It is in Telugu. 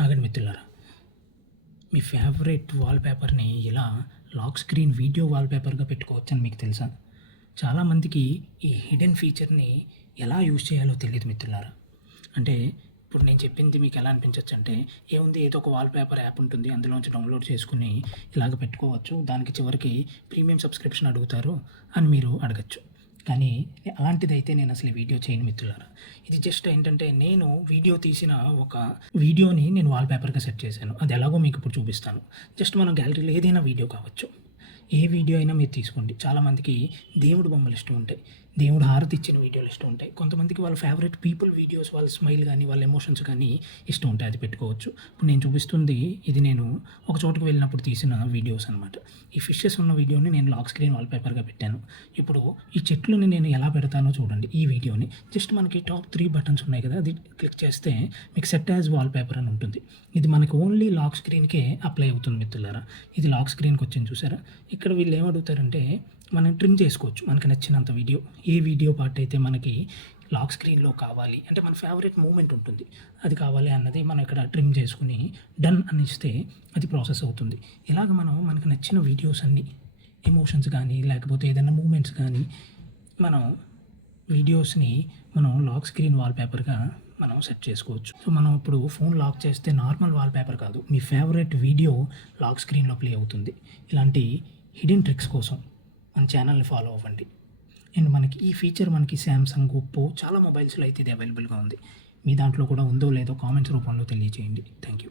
ఆగండి మిత్రులారా. మీ ఫేవరెట్ వాల్‌పేపర్‌ని ఇలా లాక్ స్క్రీన్ వీడియో వాల్‌పేపర్‌గా పెట్టుకోవచ్చని మీకు తెలుసా? చాలామందికి ఈ హిడెన్ ఫీచర్‌ని ఎలా యూజ్ చేయాలో తెలీదు మిత్రులారా. అంటే ఇప్పుడు నేను చెప్పింది మీకు ఎలా అనిపించొచ్చంటే, ఏముంది ఏదో ఒక వాల్‌పేపర్ యాప్ ఉంటుంది. అందులోంచి డౌన్‌లోడ్ చేసుకొని ఇలాగ పెట్టుకోవచ్చు. దానికి చివరికి ప్రీమియం సబ్స్క్రిప్షన్ అడుగుతారు అని మీరు అడగొచ్చు. కానీ అలాంటిదైతే నేనసలు ఈ వీడియో చేయను మిత్రులారా. ఇది జస్ట్ ఏంటంటే నేను వీడియో తీసిన ఒక వీడియోని నేను వాల్‌పేపర్‌గా సెట్ చేశాను. అది ఎలాగో మీకు ఇప్పుడు చూపిస్తాను. జస్ట్ మన గ్యాలరీలో ఏదైనా వీడియో కావచ్చు. ఏ వీడియో అయినా మీరు తీసుకోండి. చాలామందికి దేవుడి బొమ్మలు ఇష్టం ఉంటాయి. దేవుడు హారతి ఇచ్చిన వీడియోలు ఇష్టం ఉంటాయి. కొంతమందికి వాళ్ళ ఫేవరెట్ పీపుల్ వీడియోస్, వాళ్ళ స్మైల్ గానీ, వాళ్ళ ఎమోషన్స్ కానీ ఇష్టం ఉంటాయి. అది పెట్టుకోవచ్చు. ఇప్పుడు నేను చూపిస్తుంది ఇది నేను ఒక చోటుకి వెళ్ళినప్పుడు తీసిన వీడియోస్ అనమాట. ఈ ఫిషెస్ ఉన్న వీడియోని నేను లాక్ స్క్రీన్ వాల్‌పేపర్‌గా పెట్టాను. ఇప్పుడు ఈ చెట్లని నేను ఎలా పెడతానో చూడండి ఈ వీడియోని. జస్ట్ మనకి టాప్ 3 బటన్స్ ఉన్నాయి కదా! అది క్లిక్ చేస్తే మీకు సెట్ యాజ్ వాల్‌పేపర్ అని ఉంటుంది. ఇది మనకి ఓన్లీ లాక్ స్క్రీన్‌కే అప్లై అవుతుంది మిత్రులారా. ఇది లాక్ స్క్రీన్‌కి వచ్చింది చూసారా? ఇక్కడ వీళ్ళు ఏమడుగుతారంటే మనం ట్రిమ్ చేసుకోవచ్చు. మనకి నచ్చినంత వీడియో. ఏ వీడియో పార్ట్ అయితే మనకి లాక్ స్క్రీన్‌లో కావాలి అంటే మన ఫేవరెట్ మూమెంట్ ఉంటుంది. అది కావాలి అన్నది మనం ఇక్కడ ట్రిమ్ చేసుకొని డన్ అని ఇస్తే అది ప్రాసెస్ అవుతుంది. ఇలాగ మనం మనకు నచ్చిన వీడియోస్ అన్నీ ఎమోషన్స్ గానీ, లేకపోతే ఏదైనా మూమెంట్స్ గానీ మనం వీడియోస్‌ని మనం లాక్ స్క్రీన్ వాల్‌పేపర్‌గా మనం సెట్ చేసుకోవచ్చు. సో, మనం ఇప్పుడు ఫోన్ లాక్ చేస్తే నార్మల్ వాల్‌పేపర్ కాదు. మీ ఫేవరెట్ వీడియో లాక్ స్క్రీన్‌లో ప్లే అవుతుంది. ఇలాంటి హిడెన్ ట్రిక్స్ కోసం మన ఛానల్‌ని ఫాలో అవ్వండి. అండ్ మనకి ఈ ఫీచర్ మనకి సామ్‌సంగ్, ఒప్పో చాలా మొబైల్స్‌లో అయితే ఇది అవైలబుల్‌గా ఉంది. మీ దాంట్లో కూడా ఉందో లేదో కామెంట్స్ రూపంలో తెలియజేయండి. Thank you.